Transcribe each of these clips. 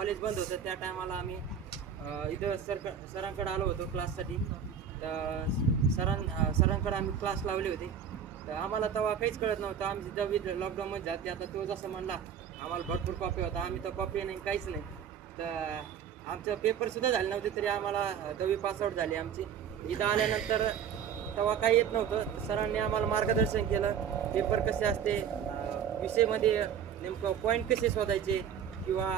College बंद होतं त्या टायमाला आम्ही इथं सरांकडे आलो होतो क्लाससाठी. तर सरांकडे आम्ही क्लास लावले होते. तर आम्हाला तेव्हा काहीच कळत नव्हतं. आमची 10वी लॉकडाऊनमध्ये जाते. आता तो जसं म्हणला आम्हाला भरपूर कॉपी होता, आम्ही तर कॉपी नाही काहीच नाही. तर आमचं पेपरसुद्धा झाले नव्हते तरी आम्हाला 10वी पासआउट झाली आमची. इथं आल्यानंतर तेव्हा काही येत नव्हतं. सरांनी आम्हाला मार्गदर्शन केलं, पेपर कसे असते, विषयमध्ये नेमकं पॉईंट कसे शोधायचे किंवा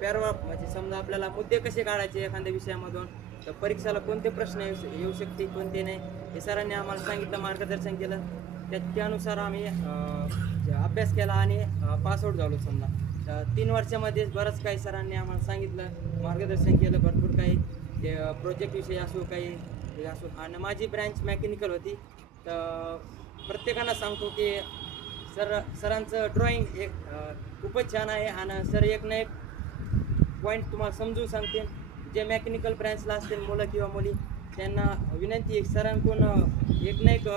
पॅराग्राफ म्हणजे समजा आपल्याला मुद्दे कसे काढायचे एखाद्या विषयामधून, तर परीक्षेला कोणते प्रश्न येऊ शकते कोणते नाही, हे सरांनी आम्हाला सांगितलं, मार्गदर्शन केलं. त्यानुसार आम्ही अभ्यास केला आणि पासआउट झालो समजा. तर 3 वर्षामध्ये बरंच काही सरांनी आम्हाला सांगितलं, मार्गदर्शन केलं, भरपूर काही ते प्रोजेक्टविषयी असो काही हे असो. आणि माझी ब्रँच मेकॅनिकल होती. तर प्रत्येकाला सांगतो की सरांचं ड्रॉइंग एक खूपच छान आहे आणि सर एक ना एक पॉईंट तुम्हाला समजून सांगते. जे मेकॅनिकल ब्रँचला असतील मुलं किंवा मुली, त्यांना विनंती आहे सरांकडून एक ना एक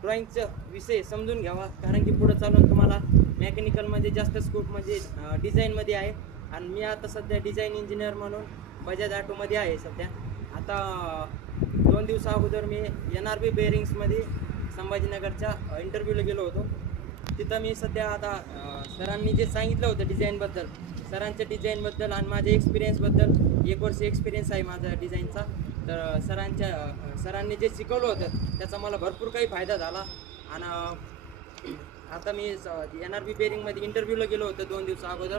ड्रॉइंगचं विषय समजून घ्यावा, कारण की पुढं चालून तुम्हाला मेकॅनिकलमध्ये जास्त स्कोप म्हणजे डिझाईनमध्ये आहे. आणि मी आता सध्या डिझाईन इंजिनियर म्हणून बजाज ऑटोमध्ये आहे सध्या. आता 2 दिवसा अगोदर मी NRB बेअरिंग्समध्ये संभाजीनगरच्या इंटरव्ह्यूला गेलो होतो. तिथं मी सध्या आता सरांनी जे सांगितलं होतं डिझाईनबद्दल, सरांच्या डिझाईनबद्दल आणि माझ्या एक्सपिरियन्सबद्दल, 1 वर्ष एक्सपिरियन्स आहे माझा डिझाईनचा. तर सरांनी जे शिकवलं होतं त्याचा मला भरपूर काही फायदा झाला. आणि आता मी NRB बेअरिंगमध्ये इंटरव्ह्यूला गेलो होतो 2 दिवसा अगोदर.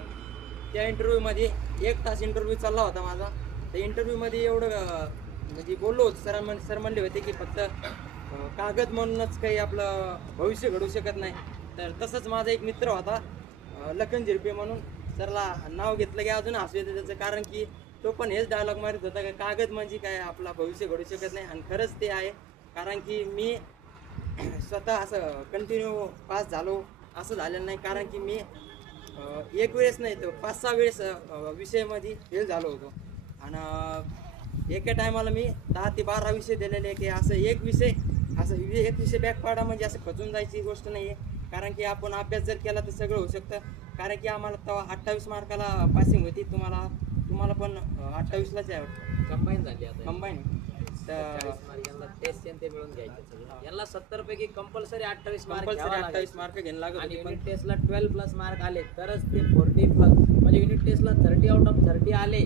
त्या इंटरव्ह्यूमध्ये 1 तास इंटरव्ह्यू चालला होता माझा. त्या इंटरव्ह्यूमध्ये एवढं म्हणजे बोललो होतो. सर म्हणले होते की फक्त कागद म्हणूनच काही आपलं भविष्य घडू शकत नाही. तर तसंच माझा एक मित्र होता लखन झिरपे म्हणून, सरला नाव घेतलं की अजून हसू येतं त्याचं, कारण की तो पण हेच डायलॉग मारत होता की कागद म्हणजे काय आपला भविष्य घडू शकत नाही. आणि खरंच ते आहे, कारण की मी स्वतः असं कंटिन्यू पास झालो असं झालेलं नाही, कारण की मी एक वेळेस नाही तर 5-6 वेळेस विषयामध्ये फेल झालो होतो. आणि एका टायमाला मी 10 ते 12 विषय दिलेले, की असं एक विषय बॅक पाडा म्हणजे असं खचून जायची गोष्ट नाही आहे. कारण की आपण अभ्यास जर केला तर सगळं होऊ शकतं. कारण की आम्हाला तेव्हा 28 मार्काला पासिंग होती. तुम्हाला पण 28लाच आहे वाटतं. कंबाईन झाली आता कंबाईन. तर 40 मार्क यांना टेस्ट ते मिळून घ्यायचे सगळे. यांना 70 पैकी कंपल्सरी 28 मार्क कंपल्सरी 28 मार्क घ्यायला लागत आणि होते. पण युनिट टेस्टला 12 प्लस मार्क आले तरच ते 40 प्लस, म्हणजे युनिट टेस्टला 30 आउट ऑफ 30 आले